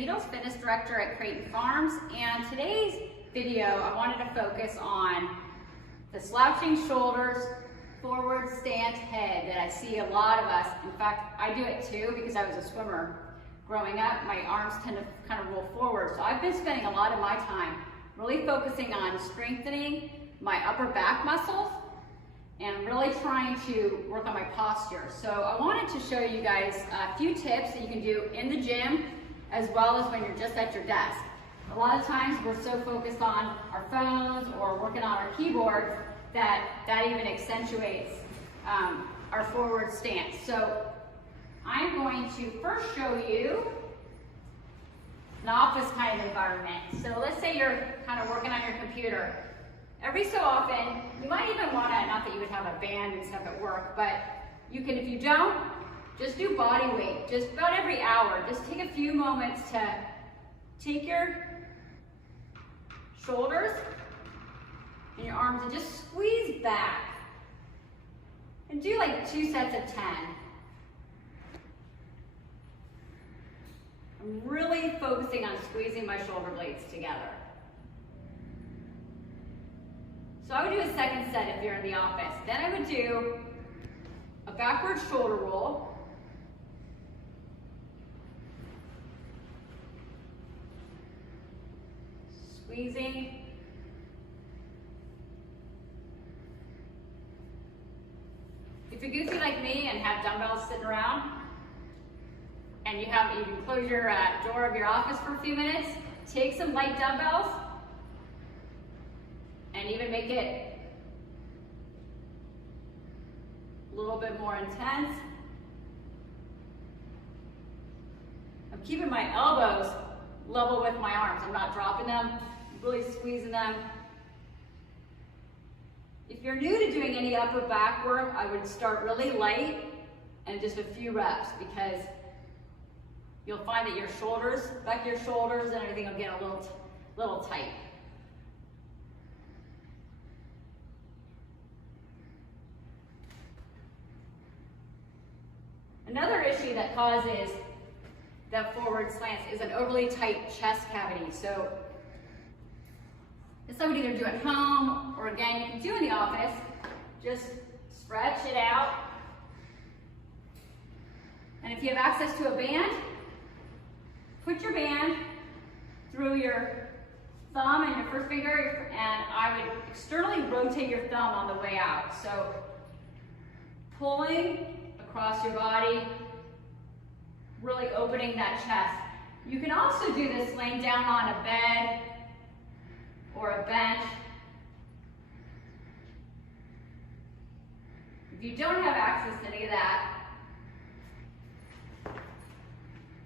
Needles, Fitness Director at Creighton Farms, and today's video I wanted to focus on the slouching shoulders, forward stance head that I see a lot of us. In fact, I do it too because I was a swimmer growing up. My arms tend to kind of roll forward, so I've been spending a lot of my time really focusing on strengthening my upper back muscles and really trying to work on my posture. So I wanted to show you guys a few tips that you can do in the gym as well as when you're just at your desk. A lot of times we're so focused on our phones or working on our keyboards that even accentuates our forward stance. So I'm going to first show you an office kind of environment. So let's say you're kind of working on your computer. Every so often, you might even want to, not that you would have a band and stuff at work, but you can, if you don't, just do body weight, just about every hour. Just take a few moments to take your shoulders and your arms and just squeeze back. And do like 2 sets of 10. I'm really focusing on squeezing my shoulder blades together. So I would do a second set if you're in the office. Then I would do a backward shoulder roll. Squeezing. If you're goofy like me and have dumbbells sitting around, and you can close your door of your office for a few minutes, take some light dumbbells, and even make it a little bit more intense. I'm keeping my elbows level with my arms. I'm not dropping them, really squeezing them. If you're new to doing any upper back work, I would start really light and just a few reps, because you'll find that your shoulders, back your shoulders and everything will get a little tight. Another issue that causes that forward slants is an overly tight chest cavity. So this I would either do at home or again you can do in the office. Just stretch it out. And if you have access to a band, put your band through your thumb and your first finger, and I would externally rotate your thumb on the way out. So pulling across your body, really opening that chest. You can also do this laying down on a bed or a bench. If you don't have access to any of that,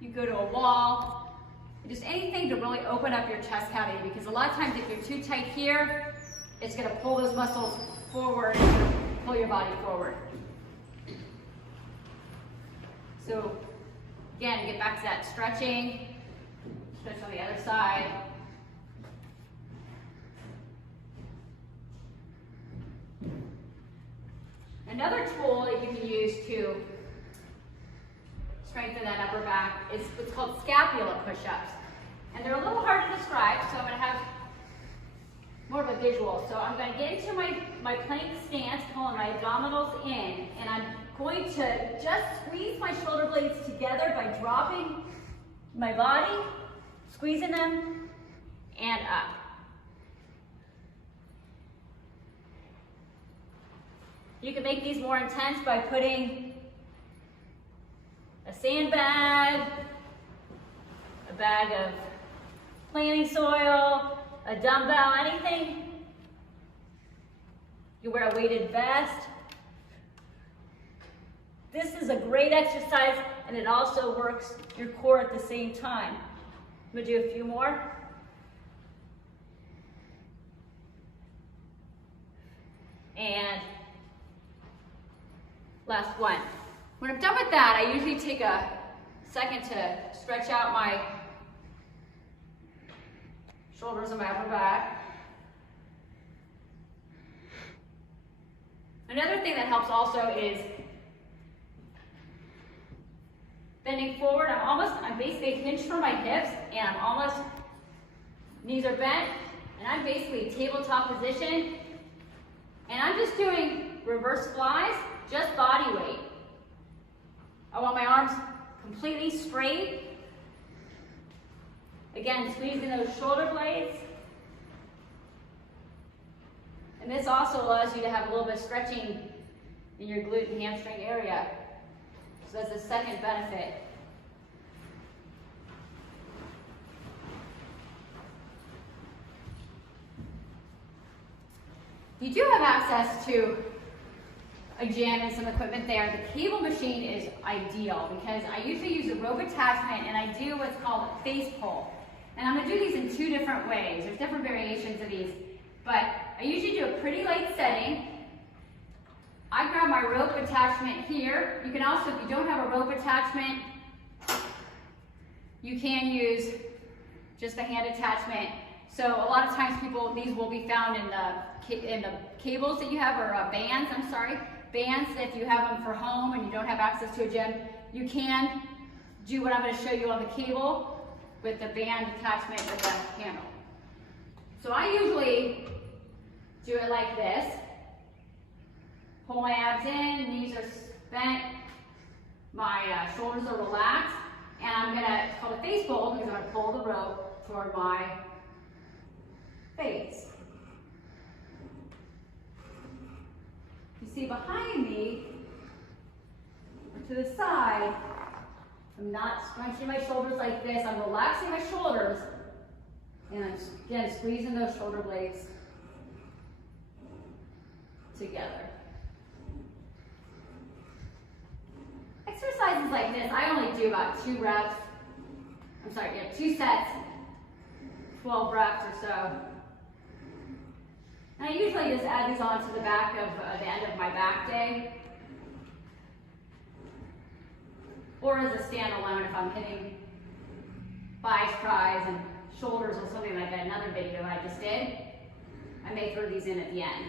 you go to a wall, just anything to really open up your chest cavity, because a lot of times if you're too tight here, it's going to pull those muscles forward and pull your body forward. So again, get back to that stretching. Stretch on the other side. Another tool that you can use to strengthen that upper back is what's called scapula push-ups. And they're a little hard to describe, so I'm going to have more of a visual. So I'm going to get into my plank stance, pulling my abdominals in, and I'm going to just squeeze my shoulder blades together by dropping my body, squeezing them, and up. You can make these more intense by putting a sandbag, a bag of planting soil, a dumbbell, anything. You wear a weighted vest. This is a great exercise, and it also works your core at the same time. I'm going to do a few more. And last one. When I'm done with that, I usually take a second to stretch out my shoulders and my upper back. Another thing that helps also is bending forward. I'm basically hinged from my hips, and knees are bent, and I'm basically tabletop position, and I'm just doing reverse flies, just body weight. I want my arms completely straight. Again, squeezing those shoulder blades. And this also allows you to have a little bit of stretching in your glute and hamstring area. So that's the second benefit. You do have access to a gym and some equipment there. The cable machine is ideal because I usually use a rope attachment and I do what's called a face pull. And I'm going to do these in two different ways. There's different variations of these, but I usually do a pretty light setting. I grab my rope attachment here. You can also, if you don't have a rope attachment, you can use just a hand attachment. So a lot of times these will be found in the cables that you have, or bands, bands. If you have them for home and you don't have access to a gym, you can do what I'm going to show you on the cable with the band attachment with the handle. So I usually do it like this. Pull my abs in, knees are bent, my shoulders are relaxed, and it's called a face pull because I'm going to pull the rope toward my face. You see behind me, or to the side, I'm not scrunching my shoulders like this. I'm relaxing my shoulders, and I'm, again, squeezing those shoulder blades together. Exercises like this, I only do about 2 reps. 2 sets, 12 reps or so. And I usually just add these on to the back of the end of my back day. Or as a standalone if I'm hitting thighs, tries, and shoulders or something like that, another video I just did. I may throw these in at the end.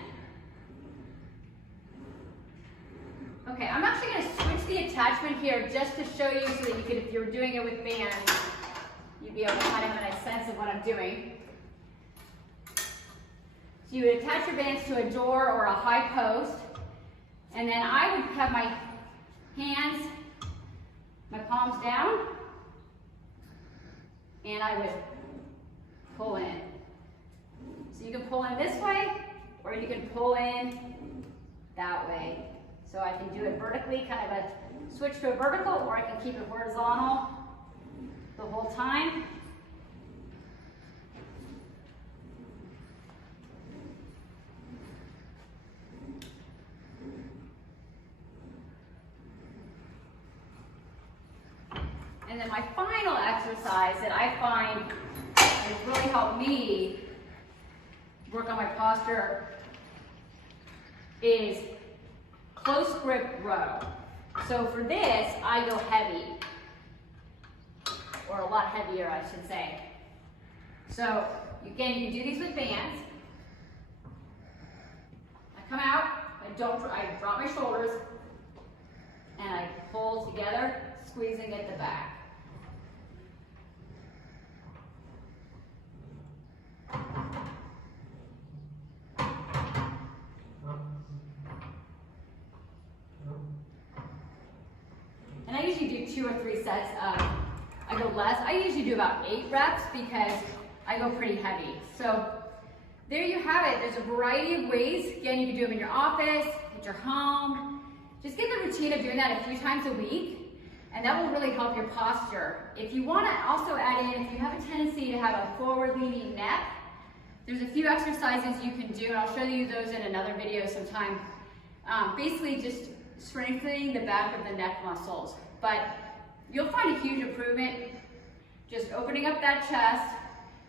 Okay, I'm actually going to switch the attachment here just to show you so that you could, if you're doing it with bands, you'd be able to kind of get a sense of what I'm doing. So you would attach your bands to a door or a high post, and then I would have my hands, my palms down, and I would pull in. So you can pull in this way, or you can pull in that way. So I can do it vertically, kind of a switch to a vertical, or I can keep it horizontal the whole time. And then my final exercise that I find has really helped me work on my posture is close grip row. So for this, I go heavy, or a lot heavier, I should say. So again, you can do these with bands. I come out, I drop my shoulders, and I pull together, squeezing at the back. And I usually do 2 or 3 sets of, I go less. I usually do about 8 reps because I go pretty heavy. So there you have it. There's a variety of ways. Again, you can do them in your office, at your home. Just get the routine of doing that a few times a week, and that will really help your posture. If you want to also add in, if you have a tendency to have a forward-leaning neck, there's a few exercises you can do, and I'll show you those in another video sometime. Basically just strengthening the back of the neck muscles. But you'll find a huge improvement just opening up that chest,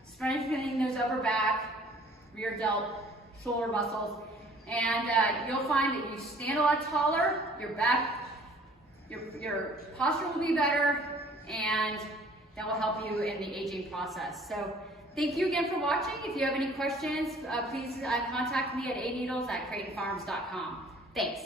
strengthening those upper back, rear delt, shoulder muscles, and you'll find that you stand a lot taller, your back, your posture will be better, and that will help you in the aging process. So thank you again for watching. If you have any questions, please contact me at aneedles@creightonfarms.com. Thanks.